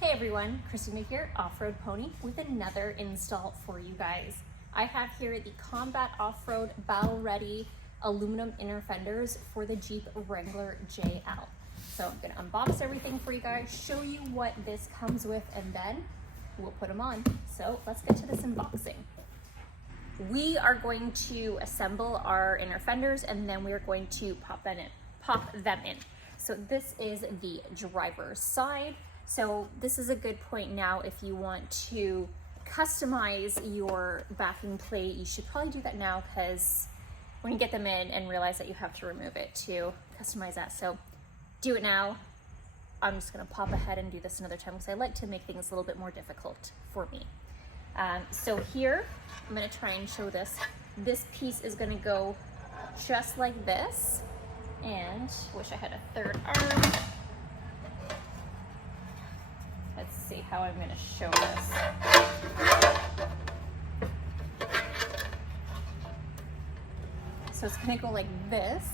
Hey everyone, Christina here, Off-Road Pony, with another install for you guys. I have here the Combat Off-Road Battle Ready aluminum inner fenders for the Jeep Wrangler JL. So I'm gonna unbox everything for you guys, show you what this comes with, and then we'll put them on. So let's get to this unboxing. We are going to assemble our inner fenders and then we are going to pop them in. So this is the driver's side. So this is a good point now if you want to customize your backing plate. You should probably do that now, because when you get them in and realize that you have to remove it to customize that. So do it now. I'm just gonna pop ahead and do this another time because I like to make things a little bit more difficult for me. So here, I'm gonna try and show this. This piece is gonna go just like this. And wish I had a third arm. Let's see how I'm going to show this. So it's going to go like this.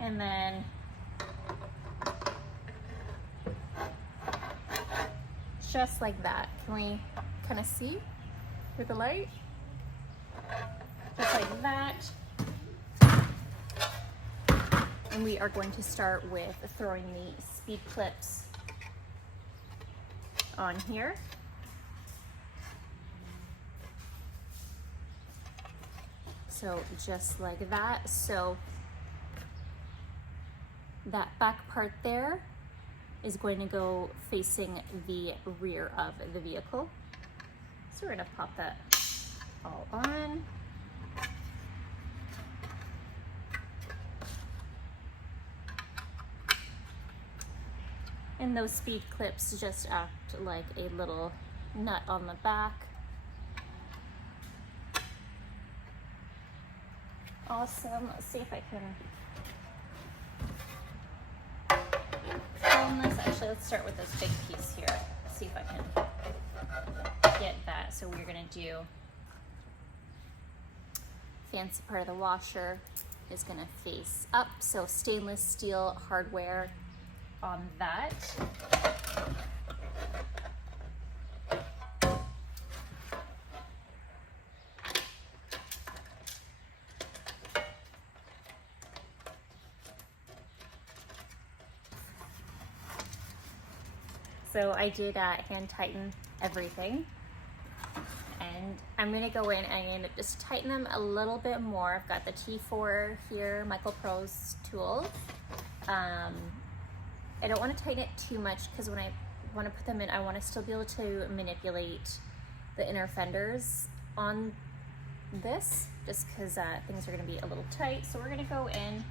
And then just like that. Can we kind of see with the light? Just like that. And we are going to start with throwing the speed clips on here. So just like that. So that back part there is going to go facing the rear of the vehicle. So we're going to pop that all on. And those speed clips just act like a little nut on the back. Awesome. Let's see if I can film this. Actually, let's start with this big piece here. See if I can get that. So we're gonna do fancy part of the washer is gonna face up. So stainless steel hardware on that. So I did hand tighten everything, and I'm gonna go in and I'm gonna just tighten them a little bit more. I've got the T4 here, Michael Pro's tool. I don't want to tighten it too much because when I want to put them in, I want to still be able to manipulate the inner fenders on this, just because things are going to be a little tight. So we're going to go in,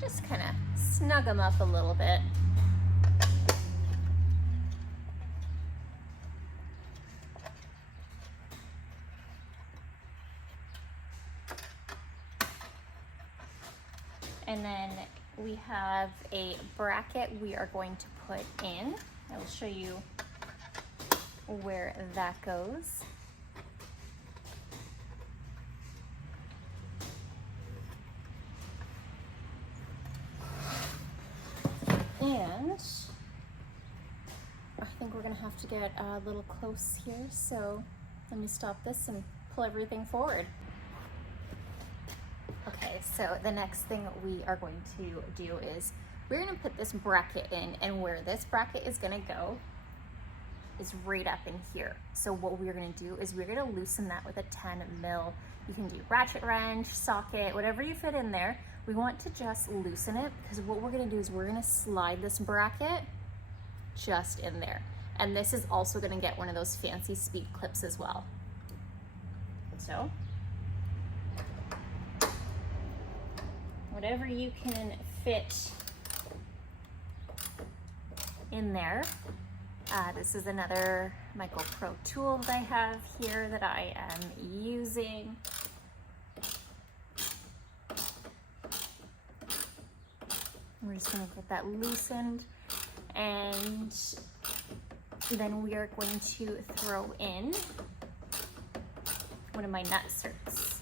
just kind of snug them up a little bit. And then we have a bracket we are going to put in. I will show you where that goes. And I think we're gonna have to get a little close here. So let me stop this and pull everything forward. Okay, so the next thing we are going to do is we're gonna put this bracket in, and where this bracket is gonna go is right up in here. So what we're gonna do is we're gonna loosen that with a 10 mil. You can do ratchet wrench, socket, whatever you fit in there. We want to just loosen it, because what we're gonna do is we're gonna slide this bracket just in there. And this is also gonna get one of those fancy speed clips as well. So whatever you can fit in there. This is another Michael Pro tool that I have here that I am using. We're just going to get that loosened, and then we are going to throw in one of my nut certs.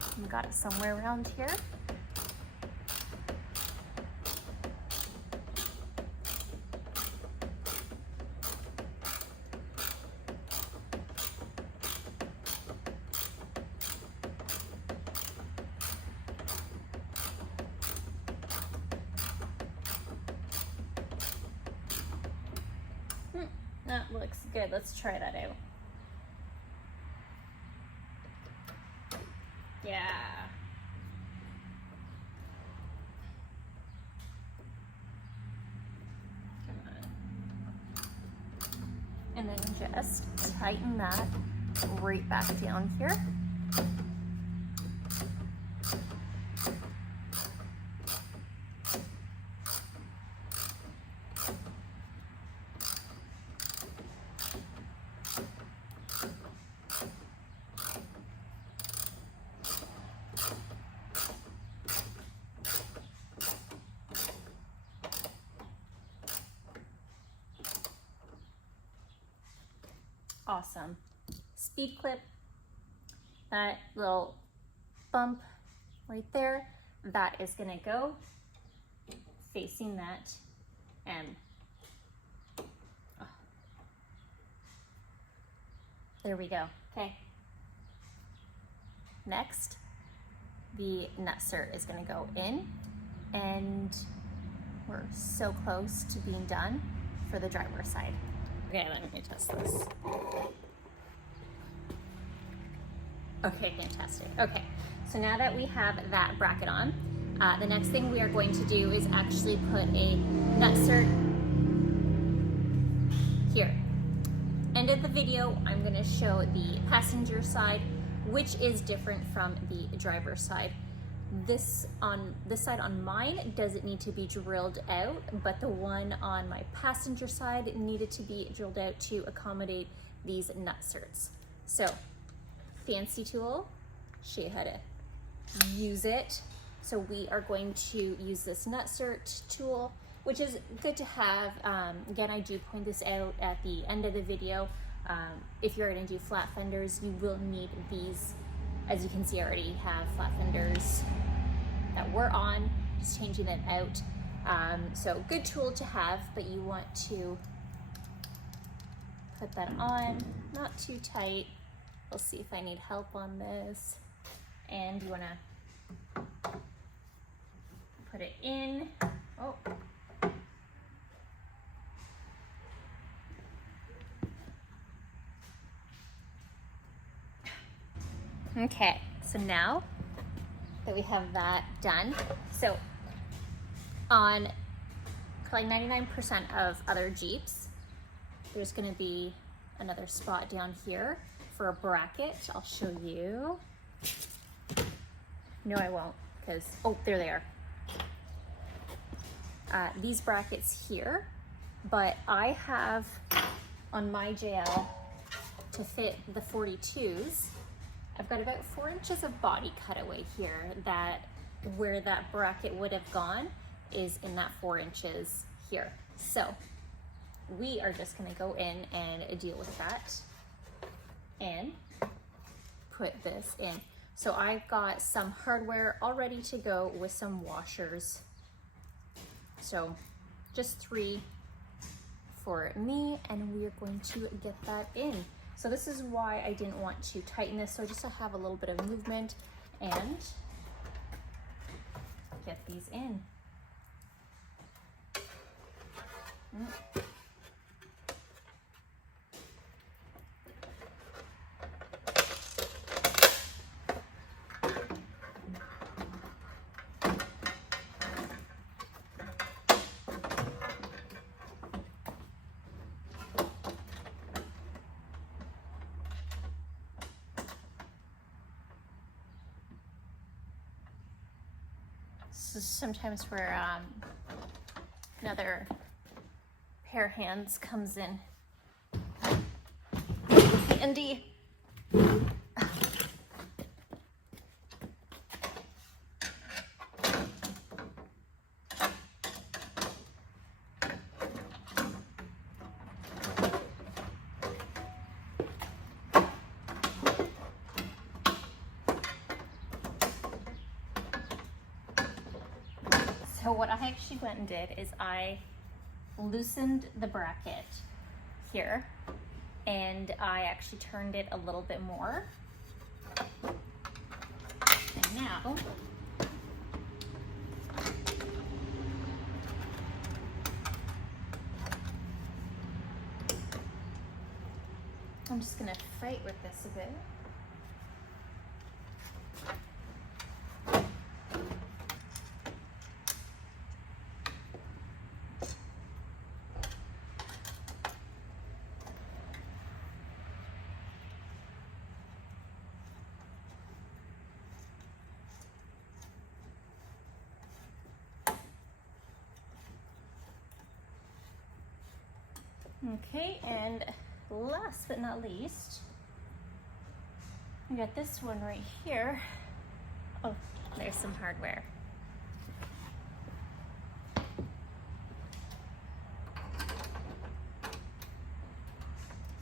I've got it somewhere around here. That looks good. Let's try that out. Yeah. Come on. And then just tighten that right back down here. Awesome. Speed clip, that little bump right there, that is gonna go facing that M. Oh. There we go, okay. Next, the nutsert is gonna go in, and we're so close to being done for the driver's side. Okay, let me test this. Okay, fantastic. Okay, so now that we have that bracket on, the next thing we are going to do is actually put a nutsert here. End of the video, I'm gonna show the passenger side, which is different from the driver's side. This side on mine doesn't need to be drilled out, but the one on my passenger side needed to be drilled out to accommodate these nutserts. So, fancy tool, show you how to use it. So we are going to use this nutsert tool, which is good to have. Again, I do point this out at the end of the video. If you're gonna do flat fenders, you will need these. As you can see, I already have flat fenders that we're on, just changing it out. So good tool to have, but you want to put that on, not too tight. We'll see if I need help on this. And you wanna put it in. Oh. Okay, so now that we have that done, so on like 99% of other Jeeps, there's gonna be another spot down here for a bracket. I'll show you. No, I won't, because, oh, there they are. These brackets here, but I have on my JL to fit the 42s, I've got about 4 inches of body cutaway here, that where that bracket would have gone is in that 4 inches here. So we are just gonna go in and deal with that and put this in. So I've got some hardware all ready to go with some washers. So just 3 for me, and we are going to get that in. So this is why I didn't want to tighten this, so just to have a little bit of movement and get these in. So sometimes where another pair of hands comes in handy. So what I actually went and did is I loosened the bracket here, and I actually turned it a little bit more. And now just gonna fight with this a bit. Okay, and last but not least, we got this one right here. Oh, there's some hardware.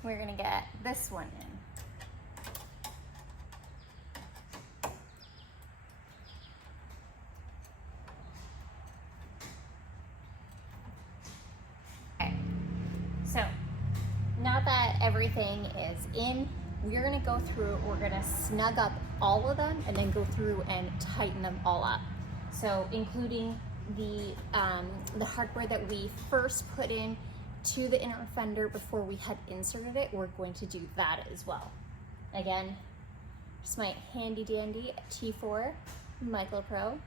We're gonna get this one in. So now that everything is in, we're gonna go through, we're gonna snug up all of them and then go through and tighten them all up. So including the hardware that we first put in to the inner fender before we had inserted it, we're going to do that as well. Again, just my handy dandy T4 Micro Pro.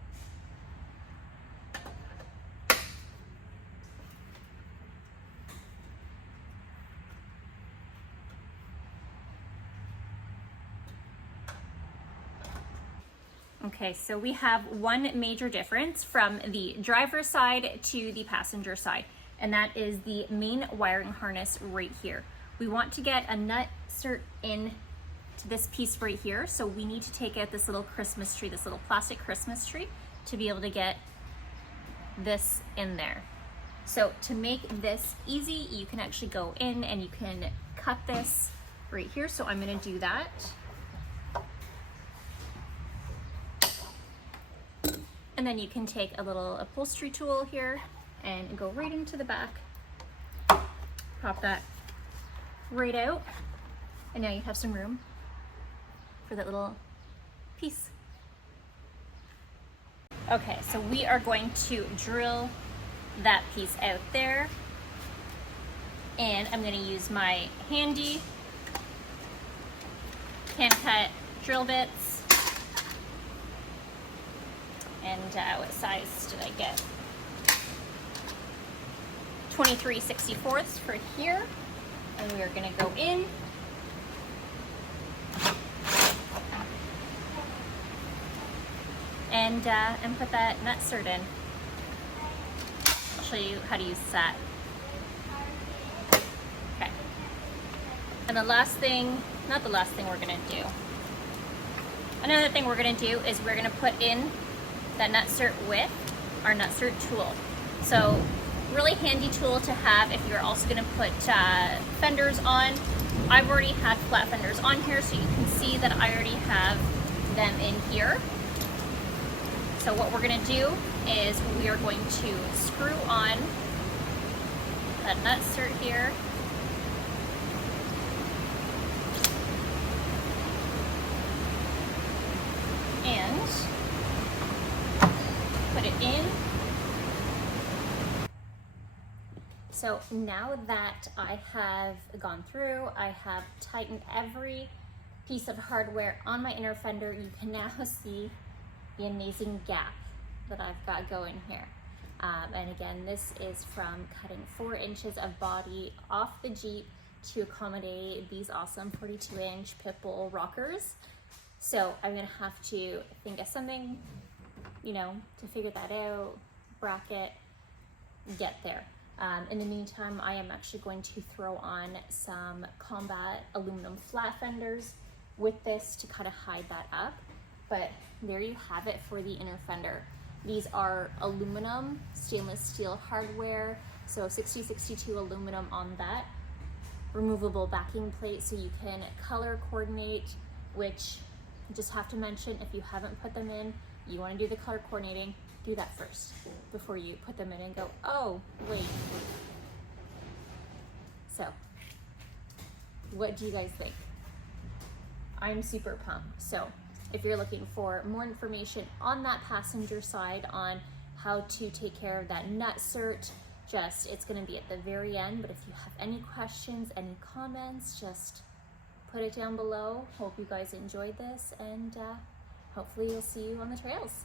Okay, so we have one major difference from the driver's side to the passenger side, and that is the main wiring harness right here. We want to get a nut cert in to this piece right here, so we need to take out this little Christmas tree, this little plastic Christmas tree, to be able to get this in there. So to make this easy, you can actually go in and you can cut this right here, so I'm gonna do that. And then you can take a little upholstery tool here and go right into the back, pop that right out, and now you have some room for that little piece. Okay, so we are going to drill that piece out there, and I'm going to use my handy hand cut drill bits. And what size did I get? 23/64 for here. And we are gonna go in. And put that nut cert in. I'll show you how to use that. Okay. And the last thing, not the last thing we're gonna do. Another thing we're gonna do is we're gonna put in that nut cert with our nut cert tool. So really handy tool to have if you're also gonna put fenders on. I've already had flat fenders on here, so you can see that I already have them in here. So what we're gonna do is we are going to screw on that nut cert here. And put it in. So now that I have gone through, I have tightened every piece of hardware on my inner fender, you can now see the amazing gap that I've got going here. And again, this is from cutting 4 inches of body off the Jeep to accommodate these awesome 42-inch pit bull rockers. So I'm gonna have to think of something, you know, to figure that out, bracket, get there. In the meantime, I am actually going to throw on some combat aluminum flat fenders with this to kind of hide that up. But there you have it for the inner fender. These are aluminum, stainless steel hardware, so 6062 aluminum on that. Removable backing plate so you can color coordinate, which you just have to mention if you haven't put them in, you want to do the color coordinating, do that first before you put them in and go, oh, wait. So, what do you guys think? I'm super pumped. So, if you're looking for more information on that passenger side on how to take care of that nut cert, it's gonna be at the very end, but if you have any questions, any comments, just put it down below. Hope you guys enjoyed this, and hopefully you'll see you on the trails.